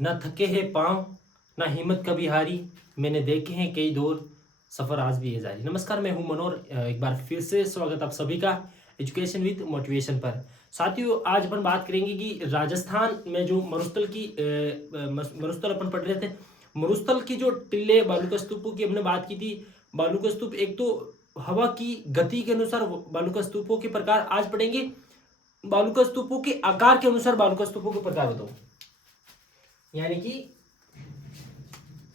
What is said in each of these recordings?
न थके हैं पाँव, ना हिम्मत कभी हारी, मैंने देखे हैं कई दौर, सफ़र आज भी है जारी। नमस्कार, मैं हूं मनोहर। एक बार फिर से स्वागत आप सभी का एजुकेशन विद मोटिवेशन पर। साथियों, आज अपन बात करेंगे कि राजस्थान में जो मरुस्थल अपन पढ़ रहे थे, मरुस्थल की जो टिल्ले बालूका स्तूपों की हमने बात की थी। बालूका स्तूप एक तो हवा की गति के अनुसार बालूका स्तूपों के प्रकार आज पढ़ेंगे। बालूका स्तूपों के आकार के अनुसार बालूका स्तूपों के प्रकार बताओ, यानी कि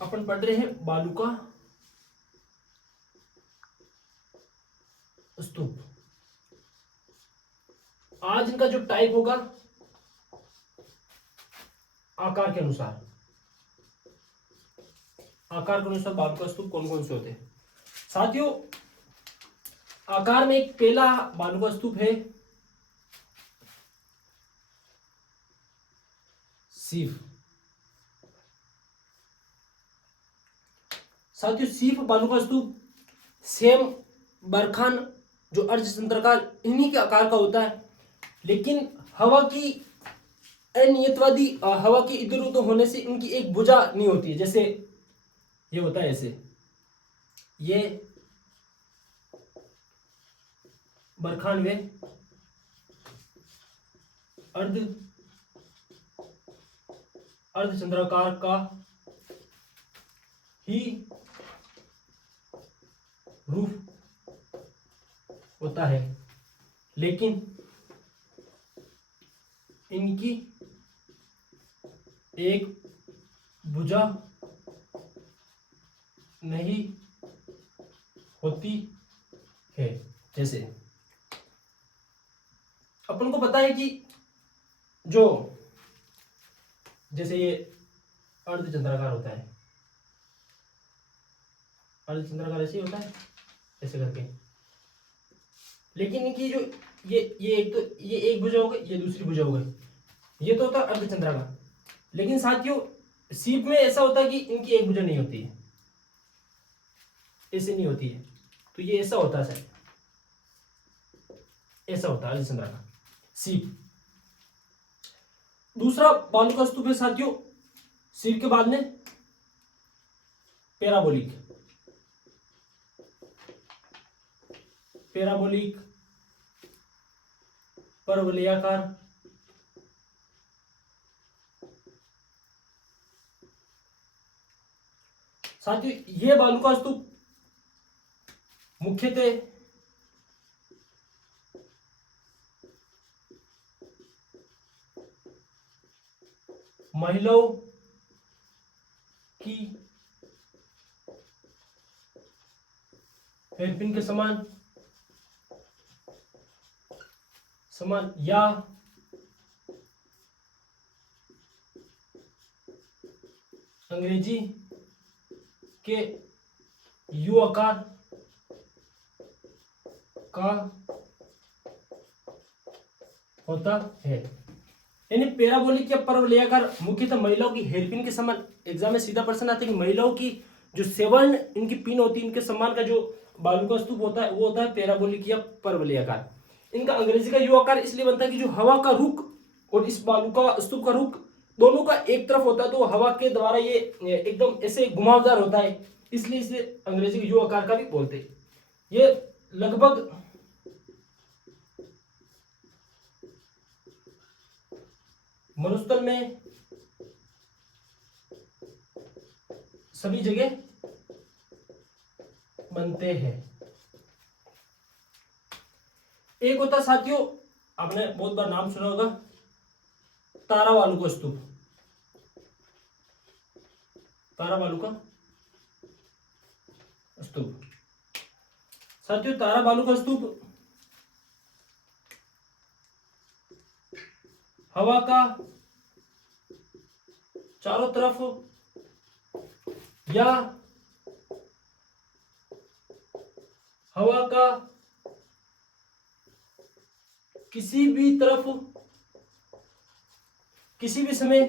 अपन पढ़ रहे हैं बालूका स्तूप। आज इनका जो टाइप होगा आकार के अनुसार, आकार के अनुसार बालूका स्तूप कौन कौन से होते हैं। साथियों, आकार में एक पहला बालूका स्तूप है सीफ। साथियों, सीफ बालूका स्तूप सेम बरखान जो अर्धचंद्राकार इन्हीं के आकार का होता है, लेकिन हवा की अनियतवादी हवा के इधर उधर होने से इनकी एक भुजा नहीं होती है। जैसे ये होता है, ऐसे ये बरखान वे अर्धचंद्राकार का ही रूप होता है, लेकिन इनकी एक भुजा नहीं होती है। जैसे अपन को पता है कि जो जैसे ये अर्धचंद्राकार होता है, अर्धचंद्राकार ऐसे ही होता है, ऐसे करके। लेकिन इनकी जो ये एक तो ये एक भुजा हो गई, ये दूसरी भुजा हो गई, ये तो होता है अर्धचंद्राकार। लेकिन साथियों, सीप में ऐसा होता है कि इनकी एक भुजा नहीं होती है, ऐसे नहीं होती है, तो ये ऐसा होता है, ऐसा होता है अर्धचंद्राकार सीप। दूसरा बालूका स्तूप है साथियों, सीप के बाद में पैराबोलिक। पैराबोलिक परवलयाकार साथियों, ये बालूका स्तूप मुख्यतः महिलाओं की हेयरपिन के समान या अंग्रेजी के यू आकार का होता है। यानी पैराबोलिक या परवलयाकार मुख्यतः महिलाओं की हेयरपिन के समान। एग्जाम में सीधा प्रश्न आता है कि महिलाओं की जो सेवन इनकी पिन होती है, इनके समान का जो बालूका स्तूप होता है वो होता है पैराबोलिक या परवलयाकार। इनका अंग्रेजी का यू आकार इसलिए बनता है कि जो हवा का रुख और इस बालूका स्तूप का रुख दोनों का एक तरफ होता है, तो हवा के द्वारा ये एकदम ऐसे घुमावदार होता है, इसलिए इसे अंग्रेजी के यू आकार का भी बोलते हैं। ये लगभग मरुस्थल में सभी जगह बनते हैं। एक होता साथियों, आपने बहुत बार नाम सुना होगा, तारा बालूका स्तूप। तारा बालूका स्तूप साथियों, तारा बालूका स्तूप हवा का चारों तरफ या हवा का किसी भी तरफ किसी भी समय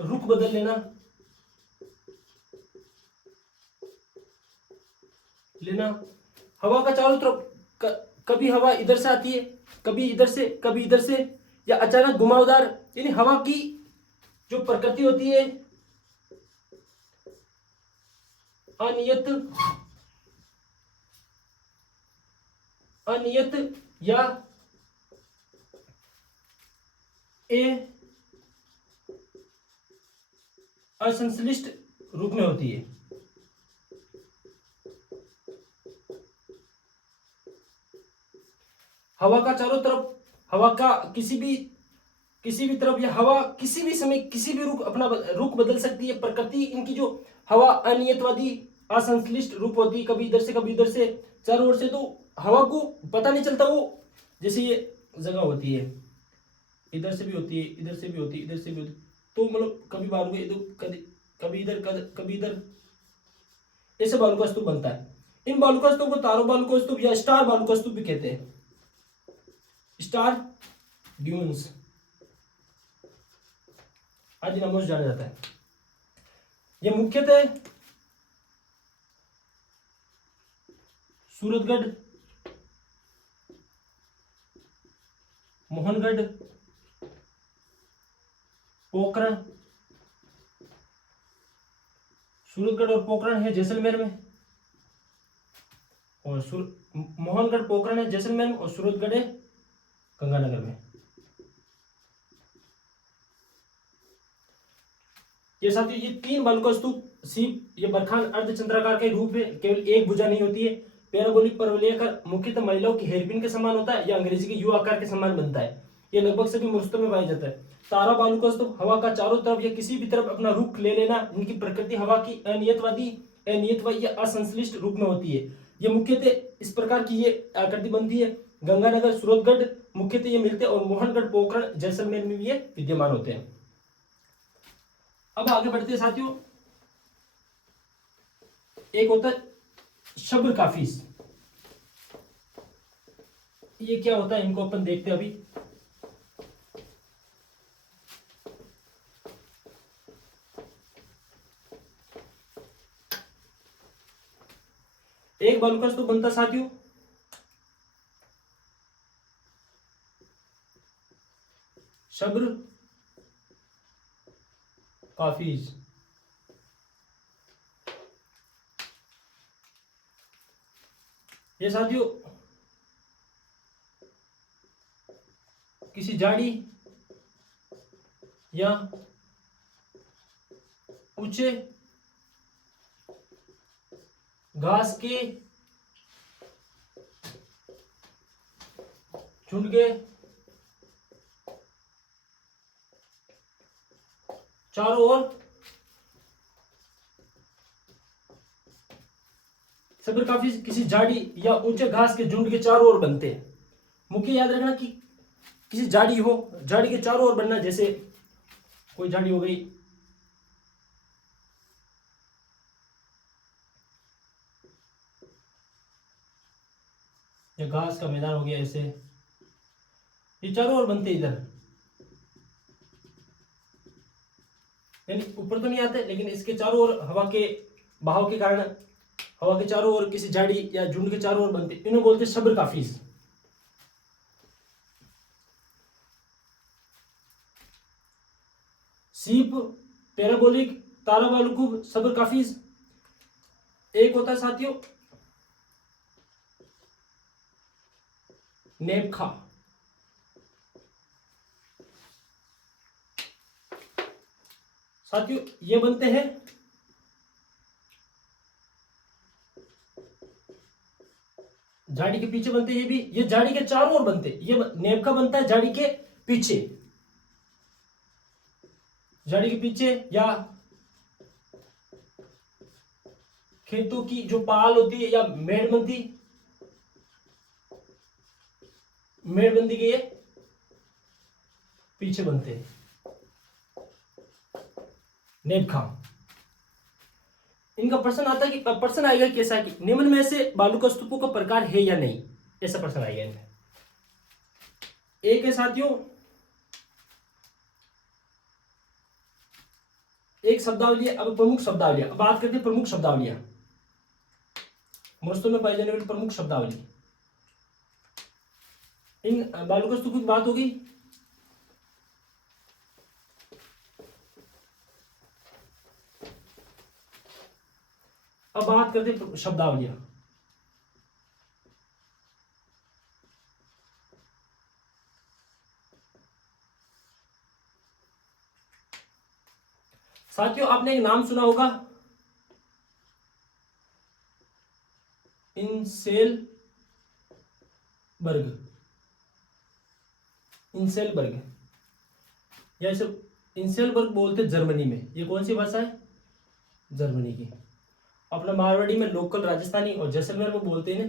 रुख बदल लेना हवा का चारों तरफ कभी हवा इधर से आती है, कभी इधर से, कभी इधर से, या अचानक घुमावदार, यानी हवा की जो प्रकृति होती है अनियत अनियत या असंश्लिष्ट रूप में होती है। हवा का चारों तरफ, हवा का किसी भी तरफ, या हवा किसी भी समय किसी भी अपना रुख बदल सकती है। प्रकृति इनकी जो हवा अनियतवादी असंश्लिष्ट रूप होती है, कभी इधर से कभी इधर से, चारों ओर से, तो हवा को पता नहीं चलता। वो जैसे ये जगह होती है, इधर से भी होती है, इधर से भी होती है, इधर से भी होती है, तो मतलब कभी बालू का इधर, कभी इधर, कभी इधर, ऐसे बालू का स्तूप बनता है। इन बालू का स्तूप को तारों बालू का स्तूप या स्टार बालू का स्तूप भी कहते हैं। स्टार ड्यून्स आदि नामों से जाना जाता है। यह मुख्यतः सूरतगढ़, मोहनगढ़, पोखरण, सूरतगढ़ और पोखरण है जैसलमेर में, और मोहनगढ़ पोखरण है जैसलमेर में, और सूरतगढ़ है गंगानगर में। ये साथियों, ये तीन बालू का स्तूप सीप, ये बरखान अर्धचंद्राकार के रूप में, केवल एक भुजा नहीं होती है। पैराबोलिक परवलयाकार मुख्यतः महिलाओं की हेयरपिन के समान होता है, या अंग्रेजी के यू आकार के समान बनता है। ये लगभग सभी मुस्तों में पाया जाता है। तारा बालू का स्तूप हवा का चारों तरफ या किसी भी तरफ अपना रुख ले लेना, इनकी प्रकृति हवा की अनियतवादी या असंश्लिष्ट रूप में होती है। ये मुख्यतः इस प्रकार की ये आकृति बनती है। गंगानगर, सूरतगढ़ मुख्यतः ये मिलते हैं, और मोहनगढ़, पोखरण, जैसलमेर में भी ये विद्यमान होते हैं। अब आगे बढ़ते हैं साथियों, एक होता है शब्र काफिस। ये क्या होता है, इनको अपन देखते हैं अभी। एक बालू का स्तूप बनता साथियों शब्र काफिज। ये साथियों किसी झाड़ी या ऊंचे घास के झुंड के चारों ओर शब्र काफी किसी झाड़ी या ऊंचे घास के झुंड के चारों ओर बनते हैं। मुख्य याद रखना कि किसी झाड़ी हो, झाड़ी के चारों ओर बनना, जैसे कोई झाड़ी हो गई, या घास का मैदान हो गया, ऐसे ये चारों ओर बनते इधर, यानी ऊपर तो नहीं आते, लेकिन इसके चारों ओर हवा के बहाव के कारण हवा के चारों ओर किसी झाड़ी या झुंड के चारों ओर बनते, इन्हें बोलते शब्र काफिज। सीप, पैराबोलिक, तारा बालूकुब, शब्र काफिज। एक होता है साथियों नेबखा। साथियों ये बनते हैं झाड़ी के पीछे बनते, ये भी ये झाड़ी के चारों ओर बनते। ये नेबखा बनता है झाड़ी के पीछे, झाड़ी के पीछे, या खेतों की जो पाल होती है या मेड़बंदी के पीछे बनते हैं नेबखा। इनका प्रश्न आता है कि प्रश्न आएगा कैसा कि निम्न में से बालू का स्तूपों का प्रकार है या नहीं, ऐसा प्रश्न आएगा इनमें। एक है साथियों एक शब्दावली। अब प्रमुख शब्दावलियां, अब बात करते हैं प्रमुख शब्दावलियां, मुस्तों में पाई जाने वाली प्रमुख शब्दावली। इन बालू के स्तूपों की बात होगी। अब बात करते हैं शब्दावलियां। साथियों, आपने एक नाम सुना होगा, इंसेलबर्ग। इंसेलबर्ग या इसे इंसेलबर्ग बोलते जर्मनी में। ये कौन सी भाषा है? जर्मनी की। अपना मारवाड़ी में लोकल राजस्थानी और जैसलमेर में बोलते हैं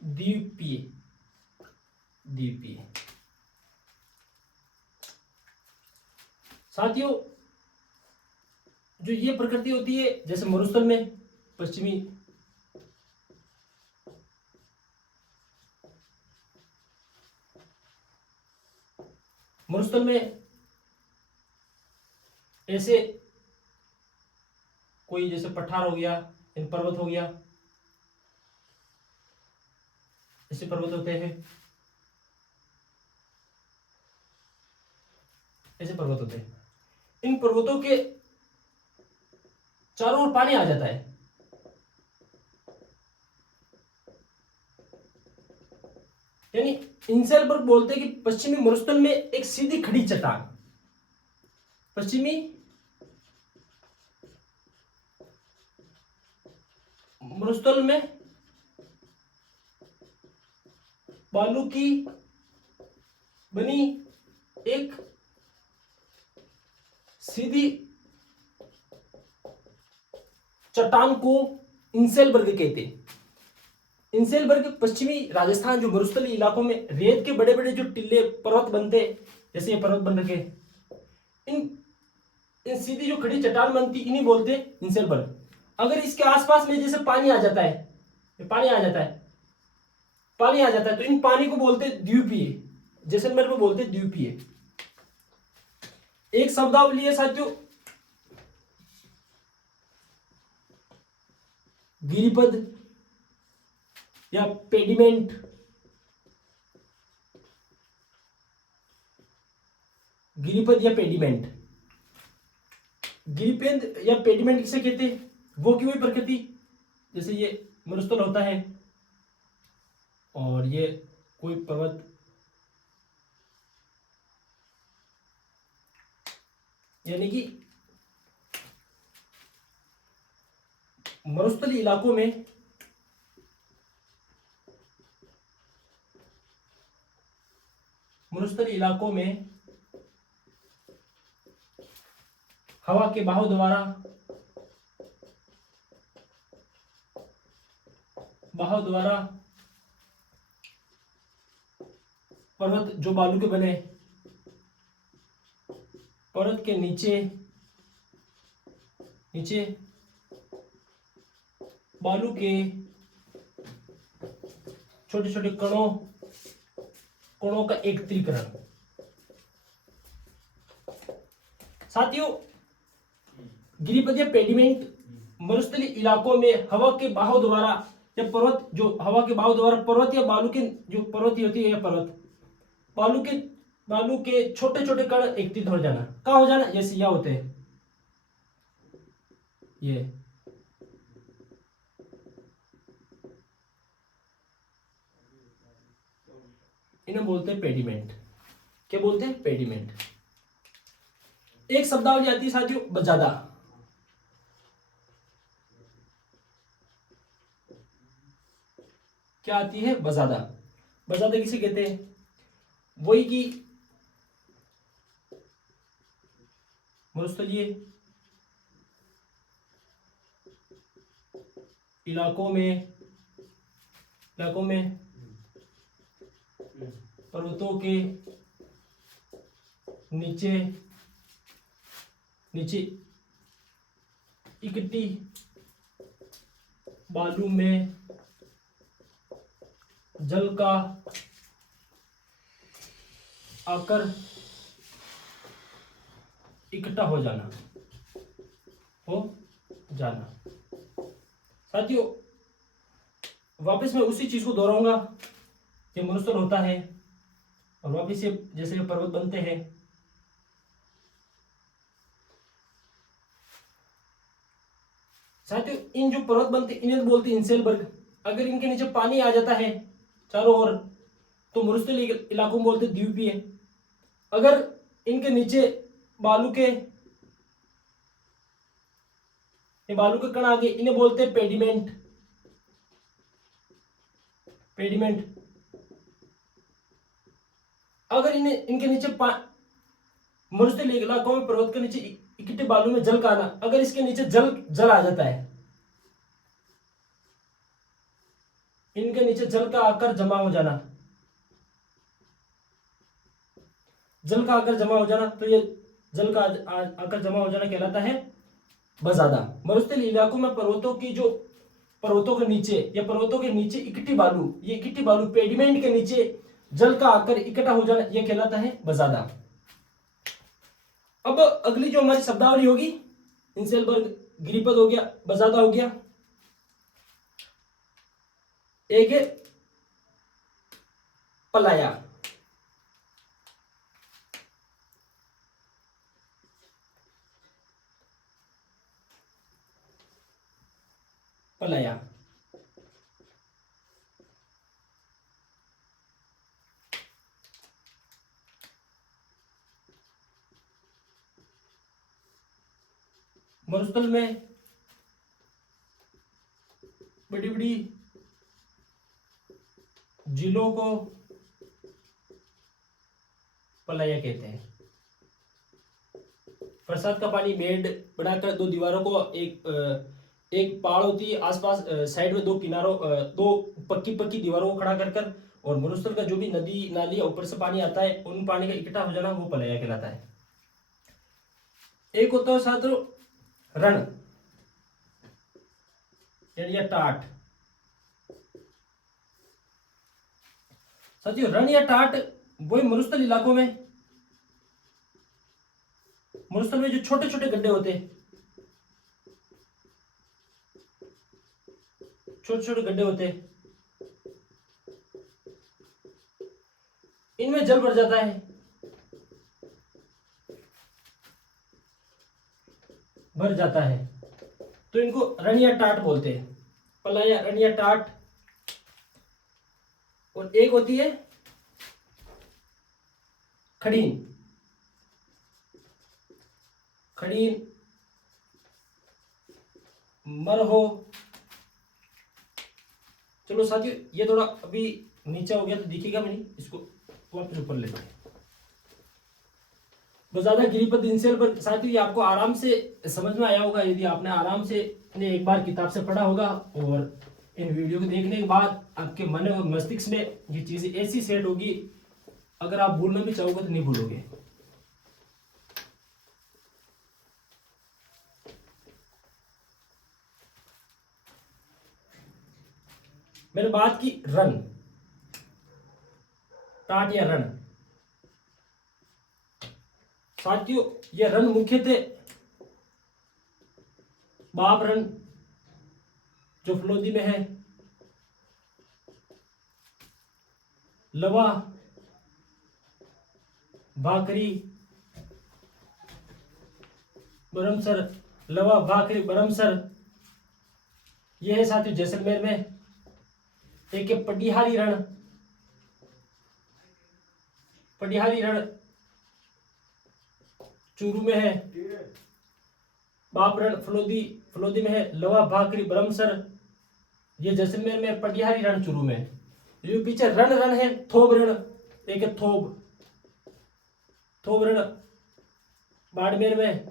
द्वीपीय। द्वीपीय। साथियों, जो ये प्रकृति होती है, जैसे मरुस्थल में पश्चिमी मरुस्थल में ऐसे कोई जैसे पठार हो गया, इन पर्वत हो गया, ऐसे पर्वत होते हैं, ऐसे पर्वत होते हैं। इन पर्वतों के चारों ओर पानी आ जाता है। यानी इंसेलबर्ग बोलते हैं कि पश्चिमी मरुस्थल में एक सीधी खड़ी चट्टान, पश्चिमी मरुस्थल में बालू की बनी एक सीधी चट्टान को इंसेलबर्ग कहते हैं। इंसेलबर्ग पश्चिमी राजस्थान जो मरुस्थलीय इलाकों में रेत के बड़े बड़े जो टीले पर्वत बनते, जैसे ये पर्वत बन रखे, इन इन सीधी जो खड़ी चट्टान बनती, इन्हीं बोलते हैं इंसेलबर्ग। अगर इसके आसपास में जैसे पानी आ जाता है, पानी आ जाता है, पानी आ जाता है, तो इन पानी को बोलते हैं द्वीपीय। जैसलमेर में बोलते हैं द्वीपीय। एक शब्दावली है साथियों, गिरिपद या पेडिमेंट। गिरिपद या पेडिमेंट। गिरिपद या पेडिमेंट किसे कहते हैं? वो की हुई प्रकृति, जैसे ये मरुस्थल होता है और ये कोई पर्वत, यानी कि मरुस्थलीय इलाकों में हवा के बहाव द्वारा पर्वत जो बालू के बने, पर्वत के नीचे बालू के छोटे छोटे कणों का एकत्रीकरण। साथियों, गिरिपद या पेडिमेंट मरुस्थलीय इलाकों में हवा के बहाव द्वारा या पर्वत जो हवा के बहाव द्वारा पर्वत या बालू के जो पर्वत होती है, पर्वत बालू के छोटे छोटे कण एकत्रित हो जाना। कहाँ हो जाना? जैसे यह होते हैं, ये इन्हें बोलते हैं पेडिमेंट। क्या बोलते हैं? पेडिमेंट। एक शब्दावली आती है साथियों, बजादा। क्या आती है? बजादा। बजादा किसे कहते हैं? वही की मरुस्थलीय इलाकों में पर्वतों के नीचे इकट्ठी बालू में जल का आकर इकट्ठा हो जाना। साथियों, वापस मैं उसी चीज को दोहराऊंगा कि मरुस्थल होता है और वापस से जैसे पर्वत बनते हैं। साथियों इन जो पर्वत बनते इन्हें बोलते हैं इंसेलबर्ग। अगर इनके नीचे पानी आ जाता है चारों ओर तो मरुस्थल इलाकों में बोलते द्वीपीय। अगर इनके नीचे बालू के बालू के कण आ गए इन्हें बोलते हैं पेडिमेंट। पेडिमेंट। अगर इन्हें इनके नीचे मरुस्थल इलाकों में पर्वत के नीचे इकट्ठे बालू में जल का आना, अगर इसके नीचे जल जल आ जाता है, इनके नीचे जल का आकर जमा हो जाना, जल का आकर जमा हो जाना, तो ये जल का आकर जमा हो जाना कहलाता है बजादा। मरुस्थल इलाकों में पर्वतों के नीचे या पर्वतों के नीचे इकट्ठी बालू, ये इकट्ठी बालू पेडिमेंट के नीचे जल का आकर इकट्ठा हो जाना, यह कहलाता है बजादा। अब अगली जो हमारी शब्दावली होगी, इंसेलबर्ग, गिरिपद हो गया, बजादा हो गया। एक है पलाया। पलाया मरुस्थल में बड़ी बड़ी झीलों को पलाया कहते हैं। बरसात का पानी बेड बनाकर दो दीवारों को एक पहाड़ होती है आसपास, साइड में दो किनारों, दो पक्की पक्की दीवारों को खड़ा कर और मरुस्थल का जो भी नदी नाली ऊपर से पानी आता है उन पानी का इकट्ठा हो जाना वो पलाया कहलाता है। एक होता है छात्रों रण या टाट। साथियों रण या टाट वही मरुस्थल इलाकों में, मरुस्थल में जो छोटे छोटे गड्ढे होते हैं, छोटे छोटे गड्ढे होते हैं, इनमें जल भर जाता है, भर जाता है, तो इनको रण या टाट बोलते हैं। पलाया, रण या टाट। और एक होती है खड़ीन। खड़ीन, मरहो। चलो साथियों ये थोड़ा अभी नीचा हो गया तो दिखेगा भी नहीं, इसको वापस ऊपर ले जाए। बजादा, गिरिपद, इंसेलबर्ग। साथियों ये आपको आराम से समझ में आया होगा यदि आपने आराम से इन्हें एक बार किताब से पढ़ा होगा और इन वीडियो को देखने के बाद आपके मन और मस्तिष्क में ये चीजें ऐसी सेट होगी, अगर आप भूलना भी चाहोगे तो नहीं भूलोगे। मैंने बात की रन, टाट या रण। साथियों यह रण मुख्यतः बाप रण जो फलोदी में है, लवा, भाकरी, बरमसर, लवा, भाकरी, बरमसर, यह है साथियों जैसलमेर में। एक है पटिहारी रण। पटिहारी रण चूरू में है। बाप रण फलोदी, फलोदी में है। लवा, भाकरी, बरमसर ये जैसलमेर में। पटिहारी रण चूरू में। ये पीछे रण रण है, थोब रण। एक है थोब, थोब रण बाड़मेर में।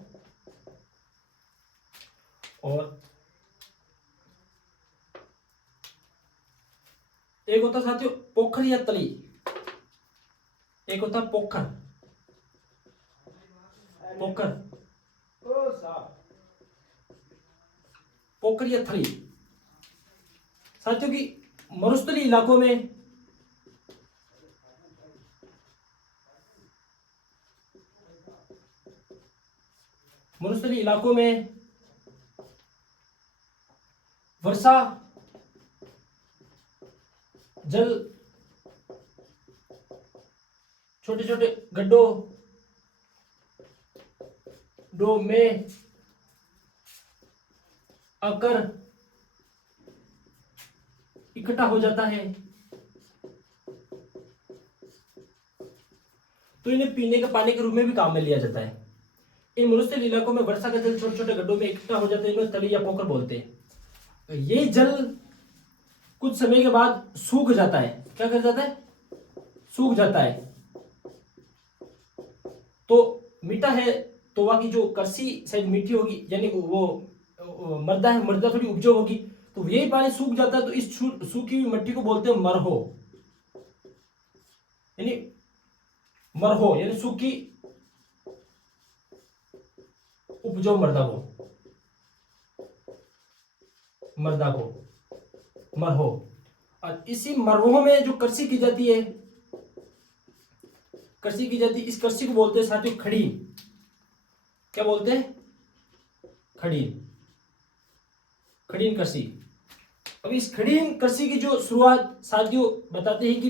और एक होता साथियों पोखर या तली। एक होता पोखर, पोखर, पोखर या थली। साथियों की मरुस्थली इलाकों में मरुस्थली इलाकों में वर्षा जल छोटे छोटे गड्ढों डो में आकर इकट्ठा हो जाता है, तो इन्हें पीने के पानी के रूप में भी काम में लिया जाता है। इन मरुस्थलीय इलाकों में वर्षा का जल छोटे छोटे गड्ढों में इकट्ठा हो जाता है, इन्हें तली या पोखर बोलते हैं। ये जल कुछ समय के बाद सूख जाता है। क्या कर जाता है? सूख जाता है। तो मीठा है तो वहां की जो कृषि शायद मीठी होगी, यानी वो मृदा है, मृदा थोड़ी उपजाऊ होगी, तो यही पानी सूख जाता है, तो इस सूखी हुई मिट्टी को बोलते हैं मरहो, यानी मरहो यानी सूखी उपजाऊ मृदा को मरहो। और इसी मरहो में जो कृषि की जाती है, इस कृषि को बोलते हैं साथियों खड़ीन। क्या बोलते हैं? खड़ीन कृषि। अब इस खड़ीन कृषि की जो शुरुआत साथियों बताते हैं कि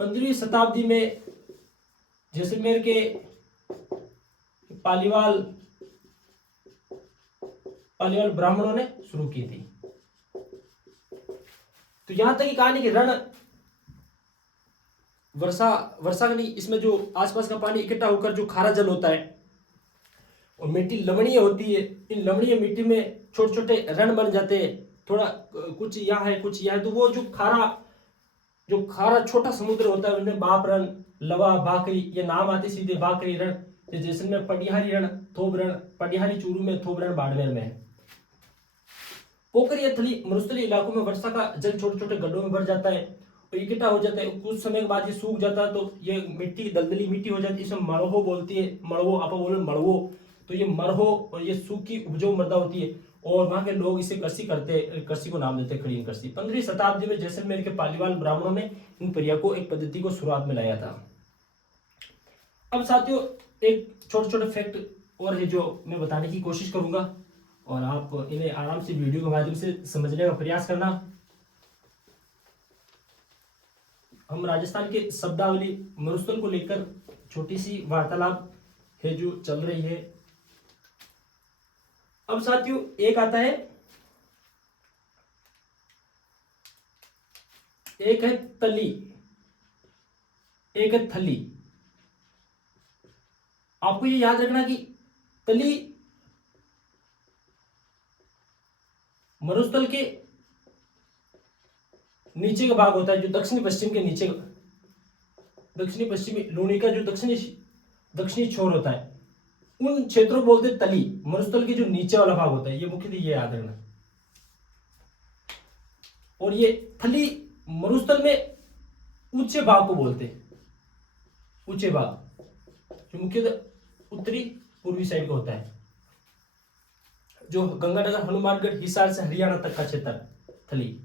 15वीं शताब्दी में जैसलमेर के पालीवाल ब्राह्मणों ने शुरू की थी। तो यहां तक की कहानी कि रण वर्षा का नहीं, इसमें जो आसपास का पानी इकट्ठा होकर जो खारा जल होता है और मिट्टी लवणीय होती है, इन लवणीय मिट्टी में छोटे छोटे रण बन जाते हैं, थोड़ा कुछ यहाँ है कुछ यहाँ है, तो वो जो खारा छोटा समुद्र होता है उनमें बाप रण, लवा, भाकरी, ये नाम आते सीधे भाकरी रण। जैसलमेर पडिहारी रण, थोब रण, पडिहारी चूरू में, थोब रण बाड़मेर में है। पोखर या थली मरुस्थलीय इलाकों में वर्षा का जल छोटे छोटे गड्ढों में भर जाता है और इकट्ठा हो जाता है। कुछ समय के बाद ये सूख जाता है, तो ये मिट्टी दलदली मिट्टी हो जाती है, इसे मड़हो बोलती है। मड़हो आप बोले मड़वो, तो ये मरहो और ये सूखी उपजाऊ मृदा होती है और वहां के लोग इसे कृषि को नाम देते हैं खड़ीन कृषि। 15वीं शताब्दी में जैसलमेर के पालीवाल ब्राह्मणों ने इन प्रक्रिया एक पद्धति को शुरुआत में लाया था। अब साथियों एक छोटे छोटे फैक्ट और है जो मैं बताने की कोशिश करूंगा और आप इन्हें आराम से वीडियो के माध्यम से समझने का प्रयास करना। हम राजस्थान के शब्दावली मरुस्थल को लेकर छोटी सी वार्तालाप है जो चल रही है। अब साथियों एक आता है, एक है तली, एक है थली। आपको ये याद रखना कि तली मरुस्थल के नीचे का भाग होता है, जो दक्षिणी पश्चिम के नीचे, दक्षिणी पश्चिमी लूणी का जो दक्षिणी छोर होता है, उन क्षेत्रों को बोलते हैं तली। मरुस्थल के जो नीचे वाला भाग होता है, ये मुख्यतः ये याद रखना। और ये थली मरुस्थल में ऊंचे भाग को बोलते हैं, ऊंचे भाग जो मुख्यतः उत्तरी पूर्वी साइड का होता है, जो गंगानगर, हनुमानगढ़, हिसार से हरियाणा तक का क्षेत्र थली।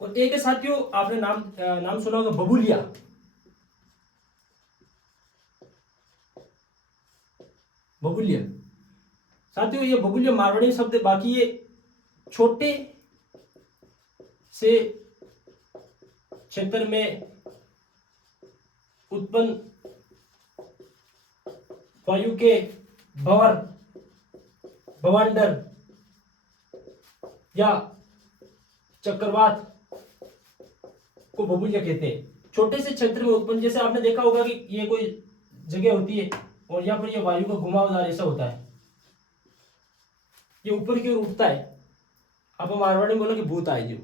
और एक साथियों आपने नाम सुना होगा बबुलिया। साथियों ये बबुलिया मारवाड़ी शब्द है, बाकी ये छोटे से क्षेत्र में उत्पन्न वायु के भवांडर या चक्रवात को बबुलिया कहते हैं। छोटे से क्षेत्र में उत्पन्न, जैसे आपने देखा होगा कि ये कोई जगह होती है और यहाँ पर ये वायु का घुमावदार ऐसा होता है, ये ऊपर की ओर उठता है। आप मारवाड़ी में बोलो कि भूत आए जो,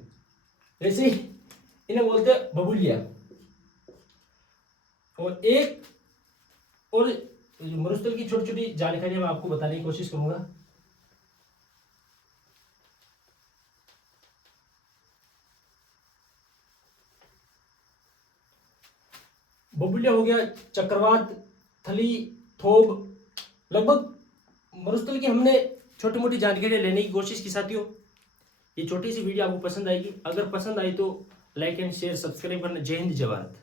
ऐसे ही इन्हें बोलते हैं बबुलिया। और एक और मरुस्थल की छोटी छोटी जानकारी मैं आपको बताने की कोशिश करूंगा। बबुलिया हो गया, चक्रवात, थली, थोब, लगभग मरुस्थल की हमने छोटी मोटी जानकारी लेने की कोशिश की। साथियों ये छोटी सी वीडियो आपको पसंद आएगी, अगर पसंद आई तो लाइक एंड शेयर, सब्सक्राइब करना। जय हिंद, जय भारत।